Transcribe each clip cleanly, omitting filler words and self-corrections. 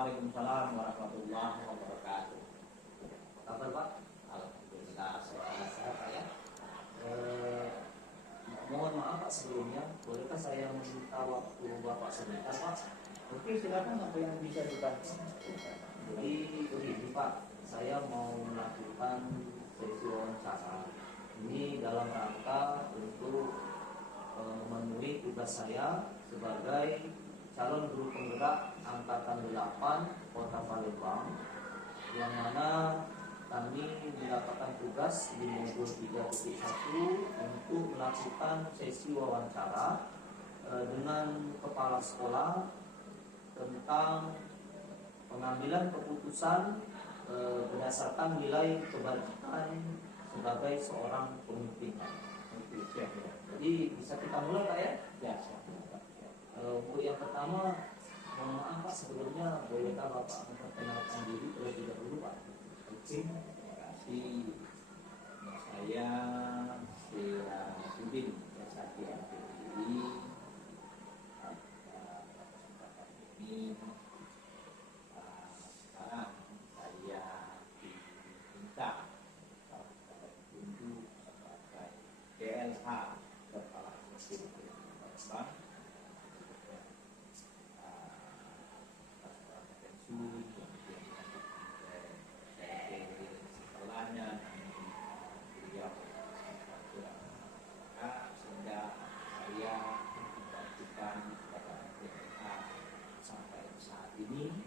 Waalaikumsalam warahmatullahi wabarakatuh. Apa kabar Pak? Alhamdulillah sehat ya. Mohon maaf Pak sebelumnya, bolehkah saya meminta waktu Bapak sebentar Pak? Oke, silakan apa yang bisa dibantu. Jadi begini Pak, saya mau melakukan sesi wawancara. Ini dalam rangka untuk memenuhi tugas saya sebagai calon guru penggerak angkatan 8 Kota Palembang, yang mana kami mendapatkan tugas di modul 3.1 untuk melakukan sesi wawancara dengan kepala sekolah tentang pengambilan keputusan berdasarkan nilai kebajikan sebagai seorang pemimpin. Jadi bisa kita mulai Pak ya? Ya, siap. Untuk yang pertama, mohon maaf Pak sebelumnya, bolehkah Bapak memperkenalkan diri terlebih dahulu Pak? Oke, terima kasih. Saya Sudin Yasaki Abdul ini. Sekarang saya diminta untuk sebagai DLH Kepala Mesin Palembang. Setelahnya beliau sehingga saya dibagikan kepada DLH sampai saat ini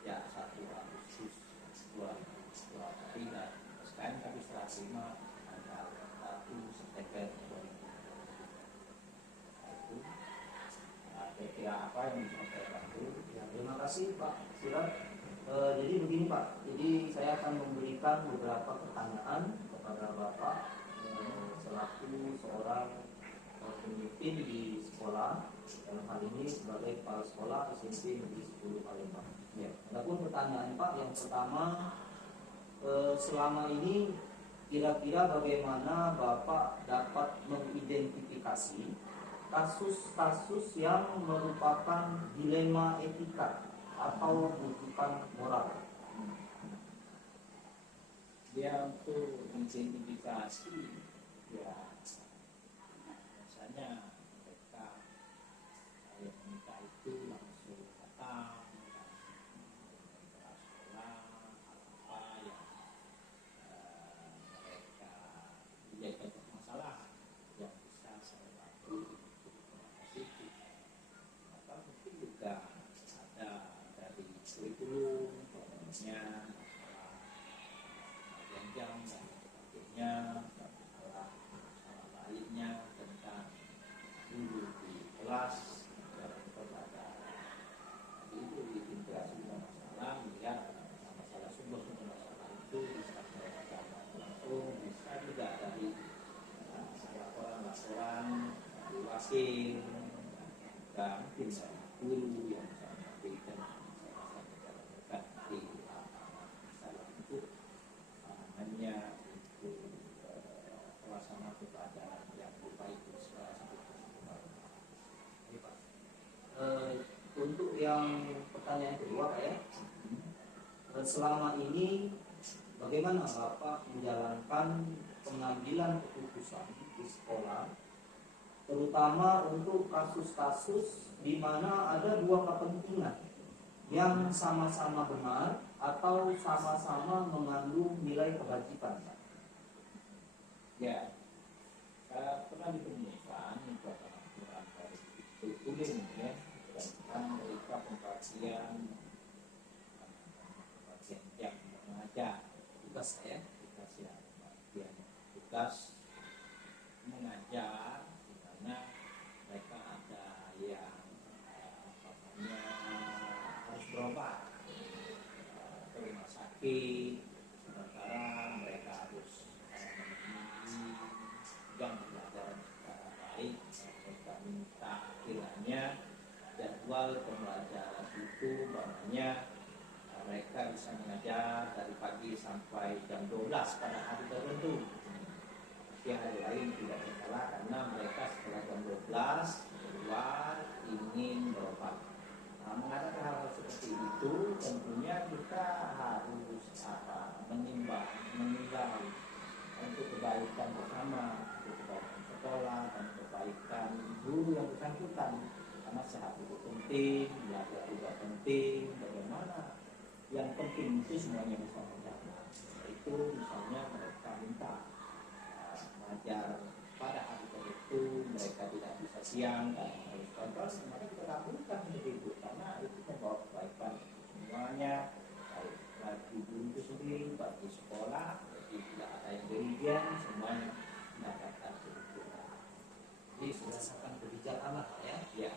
sejak 1 Agustus 2023 dan sekarang kami serah terima tanggal 1 September 2023. Kira-kira apa yang bisa saya bantu? Ya, terima kasih Pak Sirat. Jadi begini Pak, jadi saya akan memberikan beberapa pertanyaan kepada Bapak selaku seorang pemimpin di sekolah, dalam hal ini sebagai kepala sekolah SMP Negeri 10 Palembang. Ya. Adapun pertanyaan Pak, yang pertama, selama ini kira-kira bagaimana Bapak dapat mengidentifikasi kasus-kasus yang merupakan dilema etika atau rujukan moral? Dia untuk identifikasi ya biasanya mereka yang menikah itu langsung datang ke sekolah apa yang mereka menjadi masalah yang bisa saya bantu positif, atau mungkin juga ada dari kurikulum contohnya jam dan sebagainya, masalah lainnya tentang guru di kelas dan pembelajaran. Jadi itu diintegrasi dengan masalah, melihat masalah sumber-sumber masalah itu bisa dilakukan langsung, bisa juga dari laporan-laporan dari wakil, dan mungkin dari guru yang bisa memberikan hanya untuk pelaksana pelajaran yang berupa itu Untuk yang pertanyaan kedua Pak ya, selama ini bagaimana Bapak menjalankan pengambilan keputusan di sekolah, terutama untuk kasus-kasus di mana ada dua kepentingan yang sama-sama benar atau sama-sama mengandung nilai kebajikan? Ya, saya pernah ditemukan beberapa laporan dari kurikulum ya, tentang mereka pembagian jam mengajar tugas saya, tugas mengajar, di mana mereka ada yang harus berobat ke rumah sakit, sementara mereka harus memenuhi jam pelajaran secara baik. Mereka minta kiranya jadwal pembelajaran itu maknanya mereka bisa mengajar dari pagi sampai jam 12 pada hari tertentu. Yang hari lain tidak bersalah karena mereka setelah jam 12 keluar ingin berobat. Mengatakan hal seperti seperti itu tentunya kita harus menimbang, menilai untuk kebaikan bersama, untuk kebaikan sekolah dan kebaikan guru yang bersangkutan. Karena sehat itu penting, belajar juga penting. Bagaimana yang penting itu semuanya bisa berjalan. Itu misalnya mereka minta mengajar pada hari itu mereka tidak bisa siang dan harus kontrol, maka kita kabulkan seperti itu karena itu membawa kebaikan semuanya, baik bagi guru itu sendiri, bagi sekolah, jadi tidak ada yang demikian, semuanya mendapatkan keuntungan. Jadi berdasarkan kebijakan lah ya. Ya.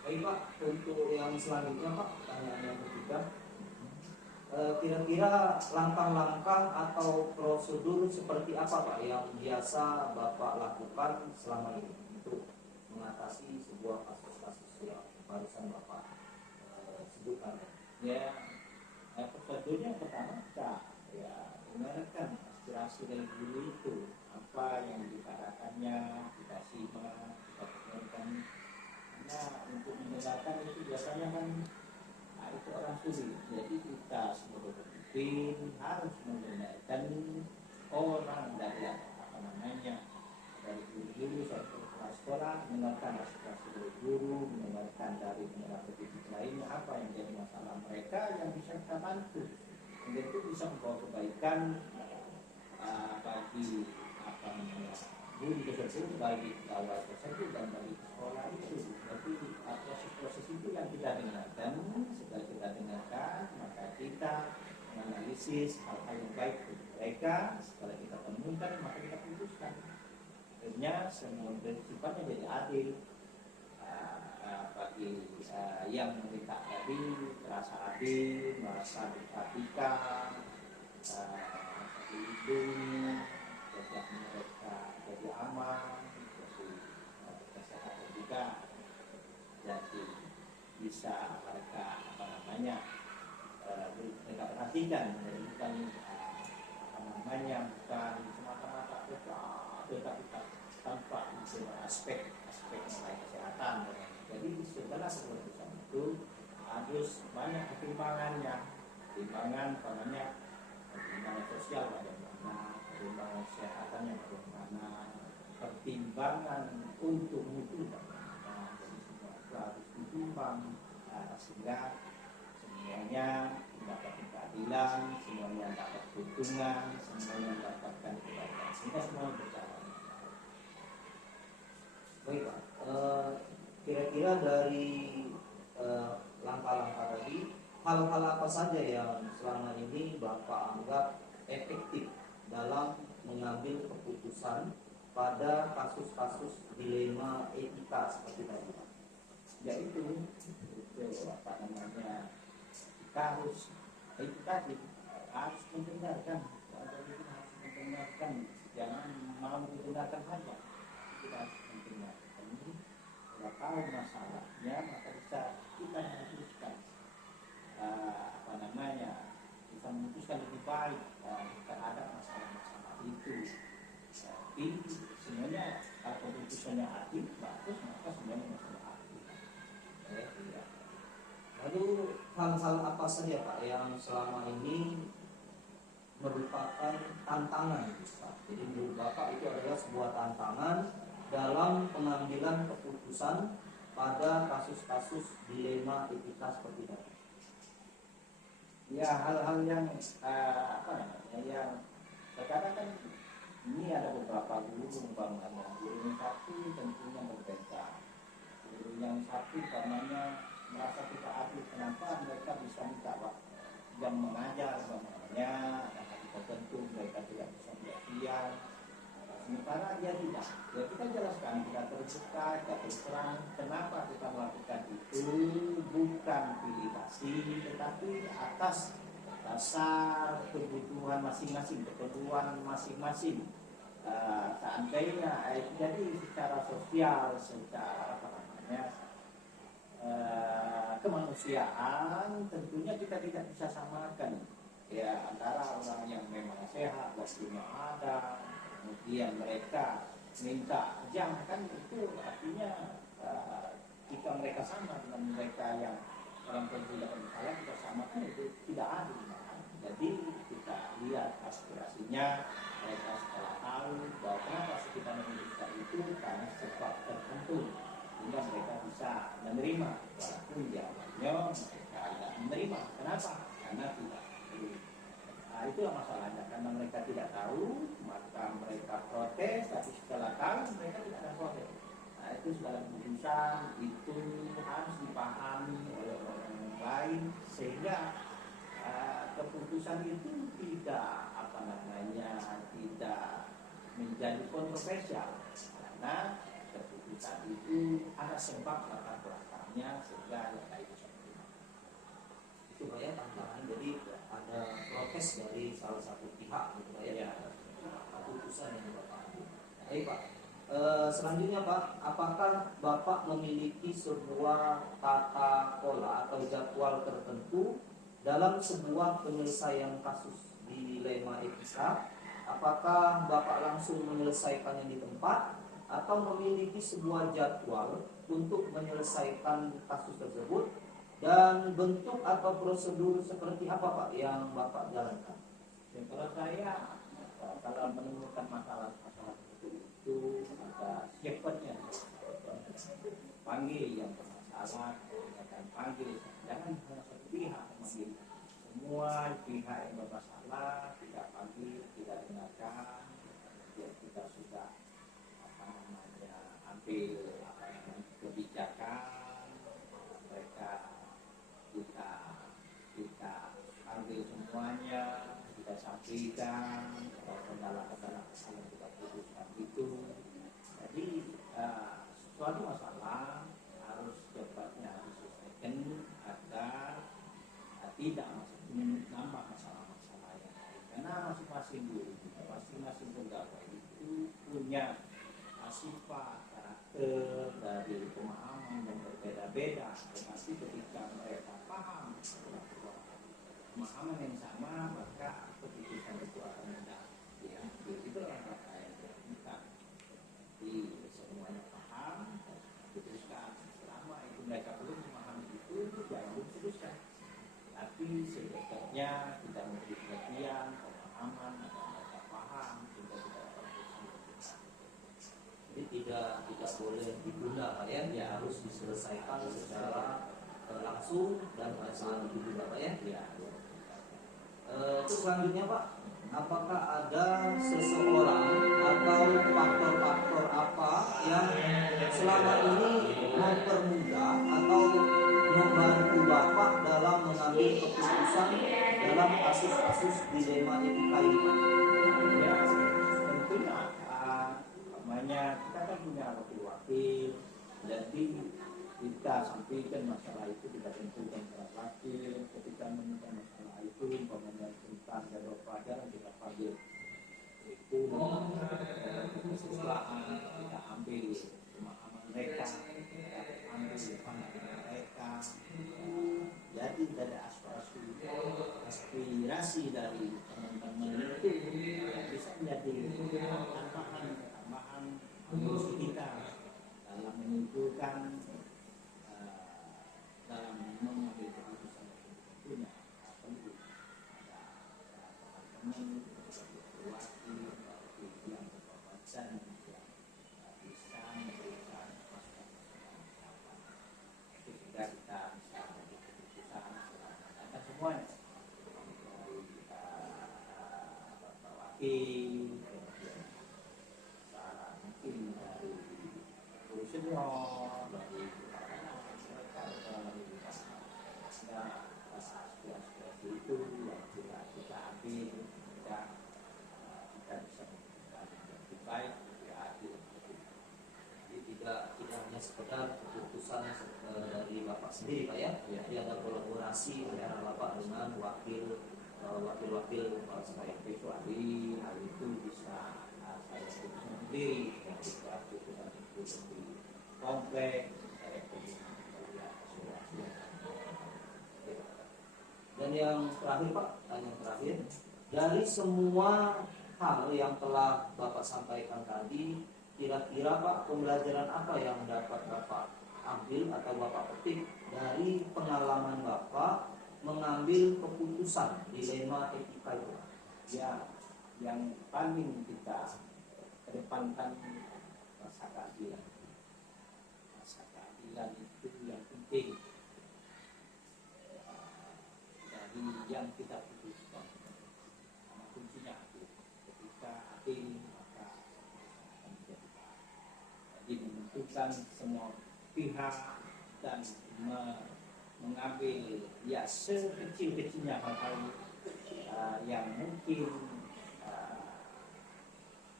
Baik Pak, untuk yang selanjutnya Pak, pertanyaan yang ketiga, kira-kira langkah-langkah atau prosedur seperti apa Pak yang biasa Bapak lakukan selama ini untuk mengatasi sebuah kasus-kasus yang barusan Bapak sebutkan? Ya, prosedurnya pertama kita dengarkan aspirasi dari guru itu, apa yang dikatakannya, kita simak, kita dengarkan. Karena untuk mendengarkan itu biasanya kan itu orang sulit, jadi kita sebagai pemimpin harus mendengarkan orang dari dari guru sampai kepala sekolah, mendengarkan aspirasi dari guru, mendengarkan dari penegak pendidik lainnya apa yang jadi masalah mereka yang bisa kita bantu, dan itu bisa membawa kebaikan bagi guru tersebut, bagi pegawai tersebut dan bagi sekolah itu. Jadi proses-proses itu yang kita dengarkan. Setelah kita dengarkan, maka kita menganalisis hal-hal yang baik untuk mereka. Setelah kita temukan, maka kita putuskan. Akhirnya semua sifatnya jadi adil bagi yang meminta tadi, merasa adil, merasa diperhatikan, dilindungi, sejak mereka jadi aman, jadi kesehatan juga, jadi bisa mereka mereka perhatikan, jadi bukan bukan semata-mata tetapi tanpa aspek mengenai kesehatan. Jadi segala keputusan itu harus banyak pertimbangannya, pertimbangan sosial bagaimana, pertimbangan kesehatannya bagaimana, pertimbangan untuk mutu bagaimana. Jadi semua itu harus ditimbang sehingga semuanya mendapat keadilan, semuanya dapat keuntungan, semuanya mendapatkan kebaikan, sehingga semua berjalan. Baik Pak, kira-kira dari langkah-langkah tadi, hal-hal apa saja yang selama ini Bapak anggap efektif dalam mengambil keputusan pada kasus-kasus dilema etika seperti tadi Pak? Yaitu kita harus mendengarkan, jangan mau mendengarkan saja, kita harus mendengarkan. Kalau tahu masalahnya, maka bisa kita memutuskan bisa memutuskan lebih baik terhadap masalah-masalah itu. Tapi semuanya kalau keputusannya adil, bagus, maka semuanya masalah adil. Lalu hal-hal apa saja Pak yang selama ini merupakan tantangan Pak? Jadi menurut Bapak itu adalah sebuah tantangan dalam pengambilan keputusan pada kasus-kasus dilema etika seperti tadi. Ya, hal-hal yang yang terkadang kan ini ada beberapa guru yang satu tentunya berbeda. Guru yang satu karenanya merasa kita adil, kenapa mereka bisa minta jam mengajar namanya, hari tertentu mereka tidak bisa siang, sementara dia tidak. Ya kita jelaskan, kita terbuka, kita terus terang kenapa kita melakukan itu, bukan pilih kasih, tetapi atas dasar kebutuhan masing-masing, keperluan masing-masing. Seandainya jadi secara sosial, secara kemanusiaan, tentunya kita tidak bisa samakan ya antara orang yang memang sehat, waktunya ada, kemudian mereka minta jam, kan itu artinya jika mereka sama dengan mereka yang orang tua tidak bermasalah kita samakan itu tidak adil. Jadi kita lihat aspirasinya mereka setelah tahu bahwa kenapa sih kita memutuskan itu karena sebab tertentu sehingga mereka bisa menerima walaupun di awalnya mereka tidak menerima. Kenapa? Karena tidak tahu. Nah, itulah masalahnya karena mereka tidak tahu maka mereka protes, tapi setelah tahu mereka tidak akan protes. Nah, itu segala keputusan itu harus dipahami oleh orang lain sehingga keputusan itu tidak tidak menjadi kontroversial karena keputusan itu ada sebab latar belakangnya sehingga ya itu seperti itu Pak ya tantangan. Jadi ada protes dari salah satu pihak gitu Pak ya, keputusan yang Bapak ambil. Baik Pak. Selanjutnya Pak, apakah Bapak memiliki sebuah tata pola atau jadwal tertentu dalam sebuah penyelesaian kasus dilema etika? Apakah Bapak langsung menyelesaikannya di tempat atau memiliki sebuah jadwal untuk menyelesaikan kasus tersebut, dan bentuk atau prosedur seperti apa Pak yang Bapak jalankan? Ya, kalau saya kalau menemukan masalah-masalah itu ada siapanya, panggil yang bermasalah, akan panggil, jangan hanya satu pihak memanggil, semua pihak yang bermasalah tidak panggil, tidak dengarkan. Ya, kita sudah ambil kebijakan, mereka kita ambil semuanya, kita sampaikan kendala-kendala yang kita putuskan itu. Jadi suatu masalah harus cepatnya diselesaikan agar tidak menambah masalah-masalah yang lain. Karena masing-masing guru, masing-masing pegawai itu punya sifat karakter dari pemahaman yang berbeda-beda. Tetapi ketika mereka paham pemahaman yang sama, maka keputusan itu akan mudah diambil. Itu adalah kata yang kita. Jadi semuanya paham, putuskan. Selama itu mereka belum memahami itu, jangan putuskan. Tapi sebetulnya kita memberi pengertian, pemahaman, agar mereka paham, sehingga kita dapat putuskan. Jadi tidak boleh ditunda Pak ya, harus diselesaikan secara langsung dan saat itu juga Pak ya. Terus selanjutnya Pak, apakah ada seseorang atau faktor-faktor apa yang selama ini mempermudah atau membantu Bapak dalam mengambil keputusan dalam kasus-kasus dilema etika ini Pak? Ya, tentunya namanya kita kan punya wakil-wakil, jadi kita sampaikan masalah itu, kita tentukan para wakil. Ketika menemukan masalah itu, umpamanya tentang jadwal pelajaran, kita panggil itu kesiswaan, kita ambil pemahaman mereka, kita ambil pandangan mereka. Jadi dari aspirasi dari teman-teman itu bisa menjadi tambahan solusi kita dalam menentukan, dalam mengambil keputusan tentunya perlu ada teman-teman wakil yang berwawasan yang bisa memberikan masukan itu sehingga kita bisa mengambil keputusan akan semuanya dari bapak wakil, saran mungkin dari guru senior, dari aspirasi itu yang kita ambil sehingga kita bisa menggunakan yang lebih baik, lebih adil. Jadi tidak hanya sekedar keputusan dari Bapak sendiri Pak ya, jadi ada kolaborasi antara Bapak dengan wakil-wakil saya. Kecuali hal itu bisa saya putuskan sendiri, yang keputusan itu lebih kompleks, saya putuskan melihat aspirasi. Dan yang terakhir Pak, dari semua hal yang telah Bapak sampaikan tadi, kira-kira Pak, pembelajaran apa yang dapat Bapak ambil atau Bapak petik dari pengalaman Bapak mengambil keputusan dilema etika itu? Ya, yang paling kita kedepankan rasa keadilan. Rasa keadilan itu yang penting dari yang kita putuskan. Karena kuncinya adil. Ketika adil maka akan menjadi baik. Jadi menentukan semua pihak dan mengambil ya sekecil-kecilnya hal-hal yang mungkin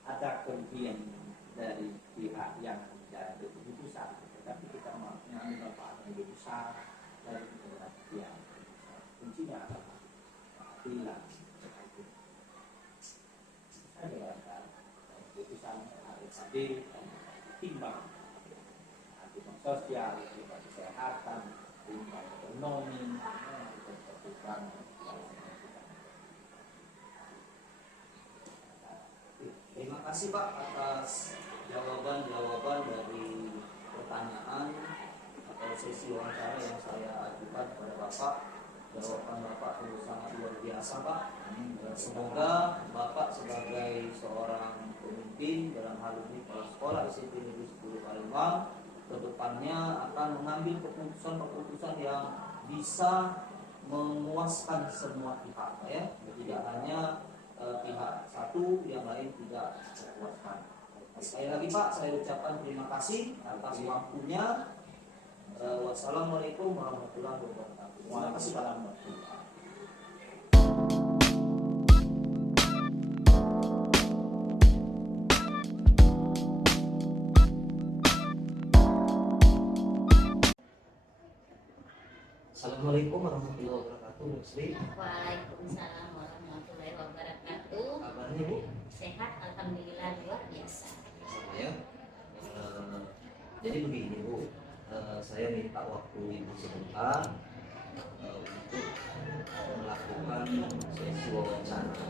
ada kerugian dari pihak yang tidak keputusan, tetapi kita mengambil manfaat yang lebih besar dari pihak. Kuncinya adalah keadilan. Ada keputusan harus adil, timbang sosial, timbang kesehatan, timbang ekonomi, keputusan. Terima kasih Pak atas jawaban-jawaban dari pertanyaan atau sesi wawancara yang saya ajukan kepada Bapak. Jawaban Bapak itu sangat luar biasa Pak. Semoga Bapak sebagai seorang pemimpin dalam hal ini kepala sekolah SMP Negeri 10 Palembang kedepannya akan mengambil keputusan-keputusan yang bisa memuaskan semua pihak ya, tidak hanya pihak satu yang lain tidak memuaskan. Sekali lagi Pak, saya ucapkan terima kasih atas waktunya. Wassalamualaikum warahmatullahi wabarakatuh. Terima kasih Pak. Assalamualaikum warahmatullahi wabarakatuh, Bu Sri. Waalaikumsalam warahmatullahi wabarakatuh. Kabarnya Bu? Sehat, alhamdulillah, luar biasa. Ya. Jadi begini Bu, saya minta waktu Ibu sebentar untuk melakukan sesi wawancara.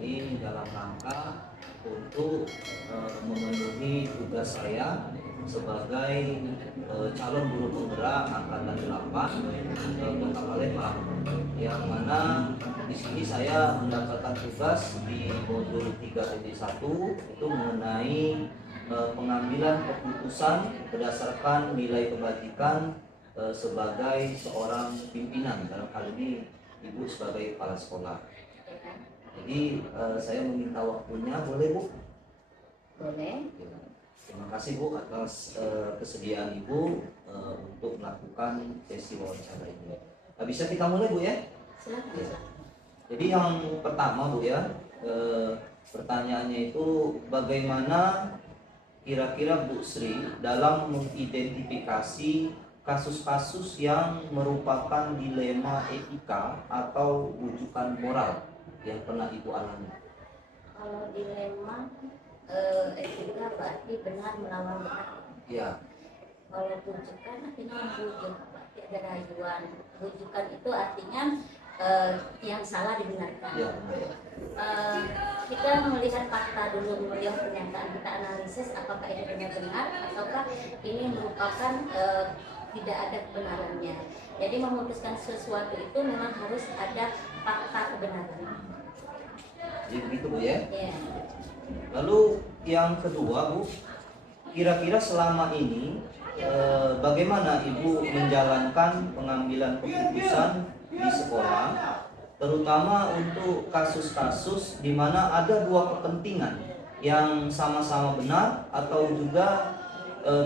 Ini dalam rangka untuk memenuhi tugas saya sebagai calon guru penggerak angkatan 8 Kota Palembang, yang mana di sini saya mendapatkan tugas di modul 3.1 itu mengenai pengambilan keputusan berdasarkan nilai kebajikan sebagai seorang pimpinan, dalam hal ini Ibu sebagai kepala sekolah. Jadi saya meminta waktunya, boleh Bu? Boleh. Terima kasih Bu atas kesediaan Ibu untuk melakukan sesi wawancara ini. Bisa kita mulai Bu ya? Silakan. Ya. Jadi yang pertama Bu ya, pertanyaannya itu bagaimana kira-kira Bu Sri dalam mengidentifikasi kasus-kasus yang merupakan dilema etika atau rujukan moral yang pernah Ibu alami? Kalau dilema etika berarti benar melawan benar. Ya. Kalau rujukan artinya membujuk, berarti ada rayuan. Rujukan itu artinya yang salah dibenarkan. Ya. Kita melihat fakta dulu, melihat pernyataan, kita analisis apakah ini benar-benar ataukah ini merupakan tidak ada kebenarannya. Jadi memutuskan sesuatu itu memang harus ada fakta kebenaran. Jadi begitu Bu ya. Ya. Lalu yang kedua Bu, kira-kira selama ini bagaimana Ibu menjalankan pengambilan keputusan di sekolah, terutama untuk kasus-kasus di mana ada dua kepentingan yang sama-sama benar atau juga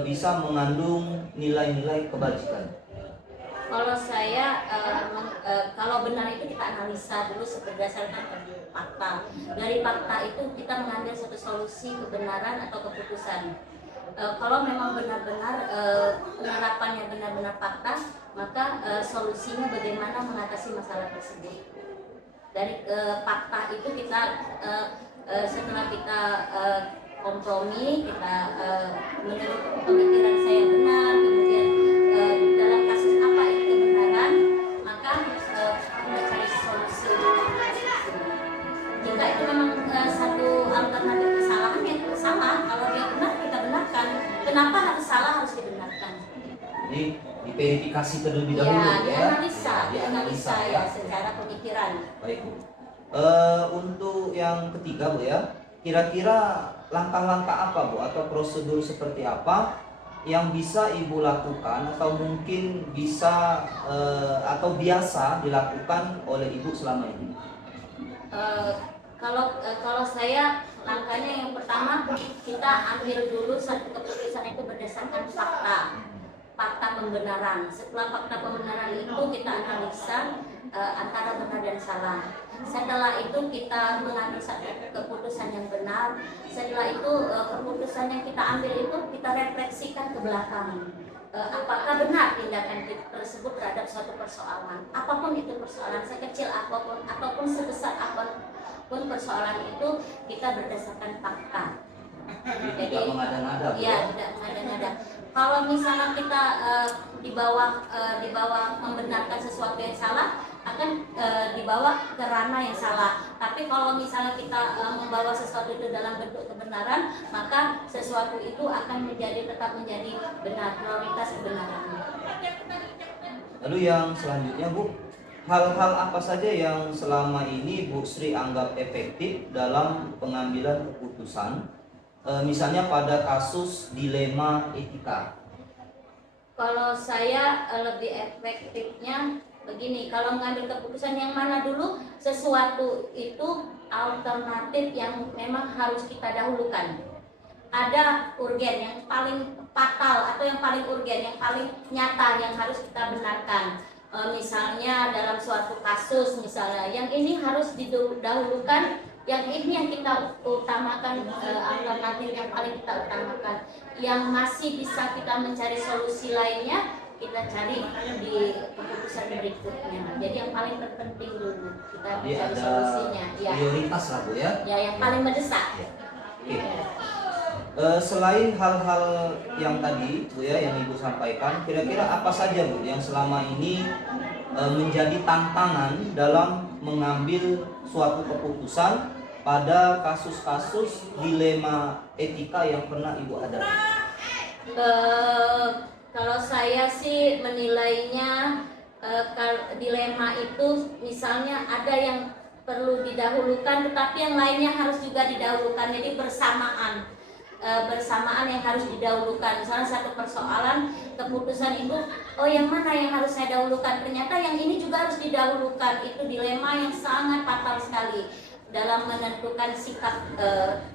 bisa mengandung nilai-nilai kebajikan? Kalau saya kalau benar itu kita analisa dulu berdasarkan fakta. Dari fakta itu kita mengambil satu solusi kebenaran atau keputusan. Kalau memang benar-benar penerapannya benar-benar fakta, maka solusinya bagaimana mengatasi masalah tersebut. Dari fakta itu kita setelah kita kompromi, kita menurut pemikiran saya benar, kemudian dalam kasus apa itu kebenaran, maka kita cari solusi. Jika itu memang satu alternatif kesalahan, ya salah. Kalau dia benar, kita benarkan. Kenapa harus salah harus dibenarkan? Ini diverifikasi terlebih dahulu Ya, ya. dianalisa ya secara pemikiran. Baik Bu. Untuk yang ketiga Bu ya, kira-kira langkah-langkah apa Bu atau prosedur seperti apa yang bisa Ibu lakukan atau mungkin bisa atau biasa dilakukan oleh Ibu selama ini? Kalau saya langkahnya yang pertama kita ambil dulu satu keputusan itu berdasarkan fakta pembenaran. Setelah fakta pembenaran itu kita analisa antara benar dan salah. Setelah itu kita mengambil satu keputusan yang benar. Setelah itu keputusan yang kita ambil itu kita refleksikan ke belakang. Apakah benar tindakan tersebut terhadap suatu persoalan, apapun itu persoalan, sekecil apapun ataupun sebesar apapun persoalan itu, kita berdasarkan fakta. Jadi tidak mengada-ngada. Ya, tidak mengada-ngada. Kalau misalnya kita di bawah membenarkan sesuatu yang salah, akan dibawa ke ranah yang salah. Tapi kalau misalnya kita membawa sesuatu itu dalam bentuk kebenaran, maka sesuatu itu akan tetap menjadi benar, prioritas kebenaran. Lalu yang selanjutnya Bu, hal-hal apa saja yang selama ini Bu Sri anggap efektif dalam pengambilan keputusan, misalnya pada kasus dilema etika? Kalau saya lebih efektifnya begini, kalau mengambil keputusan yang mana dulu, sesuatu itu alternatif yang memang harus kita dahulukan. Ada urgen yang paling fatal atau yang paling urgen, yang paling nyata yang harus kita benarkan. Misalnya dalam suatu kasus, misalnya yang ini harus didahulukan, yang ini yang kita utamakan, alternatif yang paling kita utamakan. Yang masih bisa kita mencari solusi lainnya, kita cari di keputusan berikutnya. Jadi yang paling terpenting dulu kita mencari solusinya. Ya. Prioritas lah Bu ya. Ya, yang paling mendesak. Ya. Oke. Selain hal-hal yang tadi Bu ya yang Ibu sampaikan, kira-kira apa saja Bu yang selama ini menjadi tantangan dalam mengambil suatu keputusan pada kasus-kasus dilema etika yang pernah Ibu hadapi? Kalau saya sih menilainya dilema itu misalnya ada yang perlu didahulukan tetapi yang lainnya harus juga didahulukan, jadi bersamaan yang harus didahulukan. Misalnya satu persoalan keputusan itu, oh yang mana yang harus saya dahulukan, ternyata yang ini juga harus didahulukan. Itu dilema yang sangat fatal sekali dalam menentukan sikap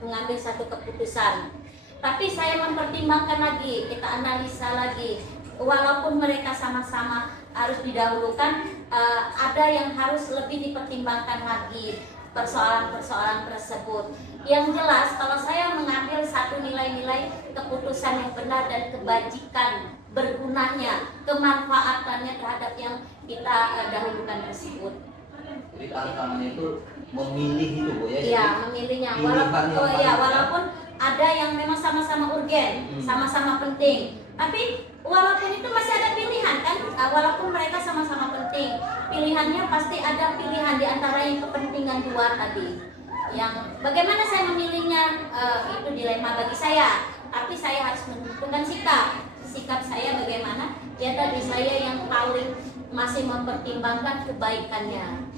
mengambil satu keputusan. Tapi saya mempertimbangkan lagi, kita analisa lagi. Walaupun mereka sama-sama harus didahulukan, ada yang harus lebih dipertimbangkan lagi persoalan-persoalan tersebut. Yang jelas, kalau saya mengambil satu nilai-nilai keputusan yang benar dan kebajikan, bergunanya, kemanfaatannya terhadap yang kita dahulukan tersebut. Jadi tantangannya itu memilih itu Bu ya? Iya, memilihnya. Walaupun ada yang memang sama-sama urgen, sama-sama penting. Tapi walaupun itu masih ada pilihan kan, walaupun mereka sama-sama penting, pilihannya pasti ada pilihan di antara yang kepentingan dua tadi. Yang bagaimana saya memilihnya, itu dilema bagi saya. Tapi saya harus menentukan sikap saya bagaimana. Ya tadi saya yang paling masih mempertimbangkan kebaikannya,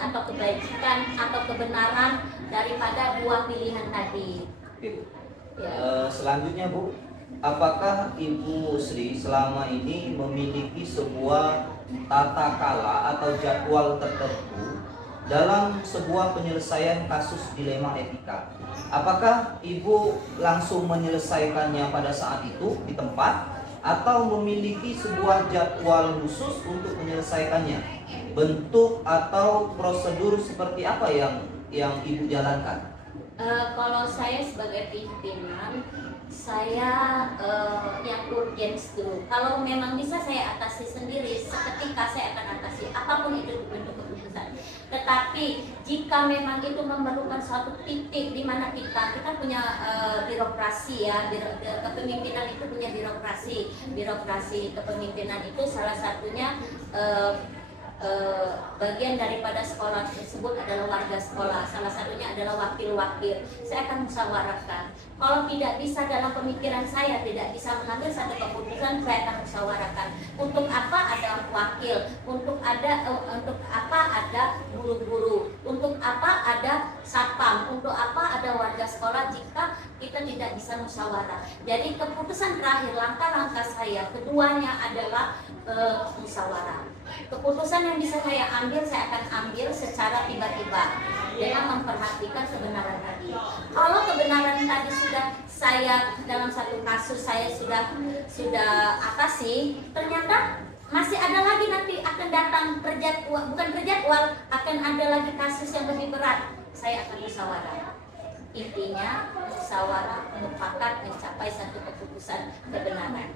atau kebajikan atau kebenaran daripada dua pilihan tadi. Ya. Selanjutnya Bu, apakah Ibu Sri selama ini memiliki sebuah tata kala atau jadwal tertentu dalam sebuah penyelesaian kasus dilema etika? Apakah Ibu langsung menyelesaikannya pada saat itu di tempat atau memiliki sebuah jadwal khusus untuk menyelesaikannya? Bentuk atau prosedur seperti apa yang Ibu jalankan? Kalau saya sebagai pimpinan, saya yang urgens dulu. Kalau memang bisa saya atasi sendiri, seketika saya akan atasi apapun itu bentuk keputusan. Tetapi jika memang itu memerlukan suatu titik di mana kita punya birokrasi ya, kepemimpinan itu punya birokrasi kepemimpinan itu salah satunya bagian daripada sekolah tersebut adalah warga sekolah. Salah satunya adalah wakil-wakil. Saya akan musyawarahkan. Kalau tidak bisa dalam pemikiran saya tidak bisa mengambil satu keputusan, saya akan musyawarahkan. Untuk apa ada wakil? Untuk apa ada guru-guru? Untuk apa ada satpam? Untuk apa ada warga sekolah jika kita tidak bisa musyawarah? Jadi keputusan terakhir, langkah-langkah saya keduanya adalah musyawarah. Keputusan yang bisa saya ambil, saya akan ambil secara tiba-tiba dengan memperhatikan kebenaran tadi. Kalau kebenaran tadi sudah saya dalam satu kasus saya sudah atasi, ternyata masih ada lagi nanti akan datang bukan terjadwal, akan ada lagi kasus yang lebih berat, saya akan musyawarah. Intinya musyawarah mufakat mencapai satu keputusan kebenaran.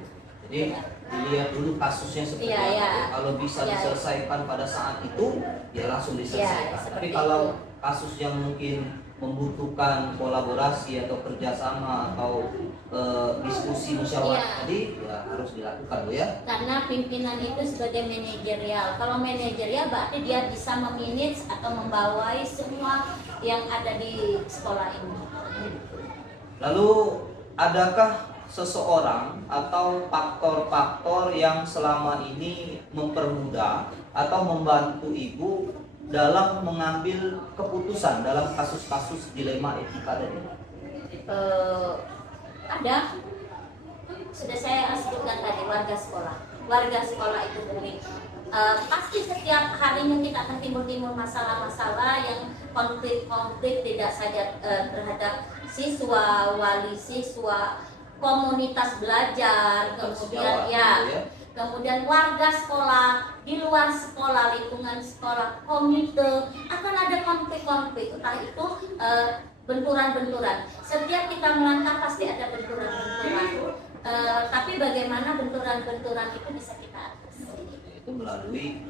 Jadi dilihat dulu kasusnya seperti apa. Iya. Kalau bisa diselesaikan pada saat itu, ya langsung diselesaikan. Iya, Tapi seperti kalau itu. kasus yang mungkin membutuhkan kolaborasi atau kerjasama atau diskusi musyawarah Iya. tadi, ya harus dilakukan, Bu ya. Karena pimpinan itu sebagai manajerial. Kalau manajerial berarti dia bisa memanage atau membawai semua yang ada di sekolah ini. Lalu adakah seseorang atau faktor-faktor yang selama ini mempermudah atau membantu Ibu dalam mengambil keputusan dalam kasus-kasus dilema etika tadi? Ada, sudah saya sebutkan tadi, warga sekolah. Warga sekolah itu unik. Pasti setiap harinya kita akan timbul masalah-masalah yang konflik-konflik tidak saja terhadap siswa, wali siswa, komunitas belajar, kemudian kemudian warga sekolah, di luar sekolah, lingkungan sekolah, komite, akan ada konflik-konflik, entah itu benturan-benturan. Setiap kita melangkah pasti ada benturan-benturan. Tapi bagaimana benturan-benturan itu bisa kita atasi? Itu melalui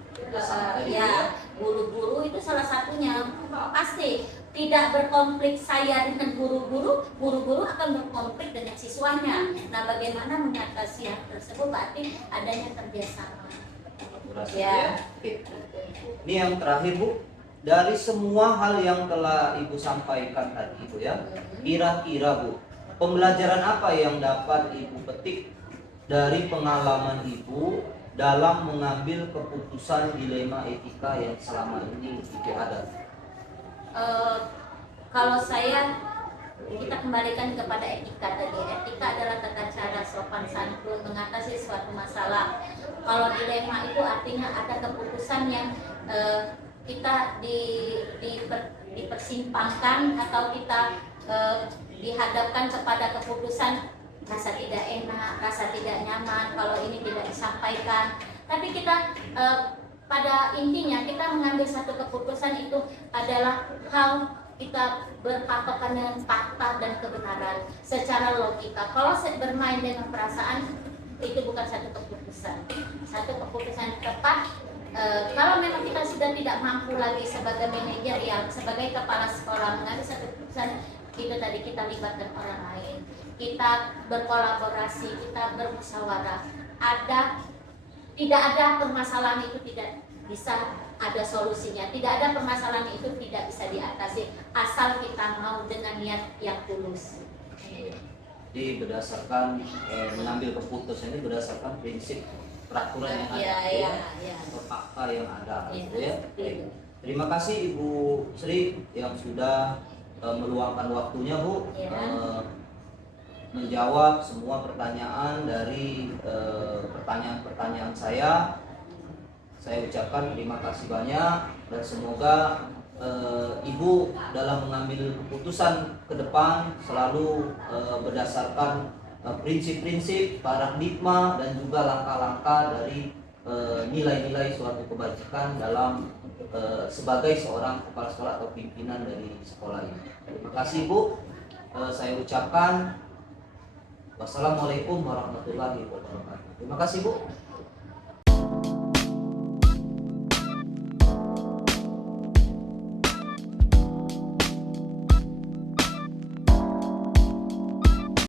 guru-guru itu salah satunya. Pasti tidak berkonflik saya dengan guru-guru, guru-guru akan berkonflik dengan siswanya. Nah, bagaimana mengatasi hal tersebut? Berarti adanya kerjasama. Ya. Ini yang terakhir, Bu. Dari semua hal yang telah Ibu sampaikan tadi, Bu ya, kira-kira, Bu, pembelajaran apa yang dapat Ibu petik dari pengalaman Ibu dalam mengambil keputusan dilema etika yang selama ini Ibu ada? Kalau kita kembalikan kepada etika tadi. Etika adalah tata cara sopan santun mengatasi suatu masalah. Kalau dilema itu artinya ada keputusan yang kita dipersimpangkan atau kita dihadapkan kepada keputusan rasa tidak enak, rasa tidak nyaman kalau ini tidak disampaikan. Tapi kita pada intinya kita mengambil satu keputusan itu adalah hal kita berpatokan dengan fakta dan kebenaran secara logika. Kalau bermain dengan perasaan itu bukan satu keputusan. Satu keputusan tepat. Kalau memang kita sudah tidak mampu lagi sebagai manajer yang sebagai kepala sekolah mengambil satu keputusan, itu tadi kita libatkan orang lain, kita berkolaborasi, kita bermusyawarah. Tidak ada permasalahan itu tidak bisa ada solusinya. Tidak ada permasalahan itu tidak bisa diatasi asal kita mau dengan niat yang tulus. Jadi berdasarkan mengambil keputusan ini berdasarkan prinsip peraturan yang ada, atau fakta yang ada, gitu ya. Baik. Terima kasih Ibu Sri yang sudah meluangkan waktunya, Bu, menjawab semua pertanyaan dari pertanyaan-pertanyaan saya. Saya ucapkan terima kasih banyak dan semoga Ibu dalam mengambil keputusan ke depan selalu berdasarkan prinsip-prinsip, paradigma dan juga langkah-langkah dari nilai-nilai suatu kebajikan dalam sebagai seorang kepala sekolah atau pimpinan dari sekolah ini. Terima kasih, Bu. Saya ucapkan wassalamualaikum warahmatullahi wabarakatuh. Terima kasih, Bu.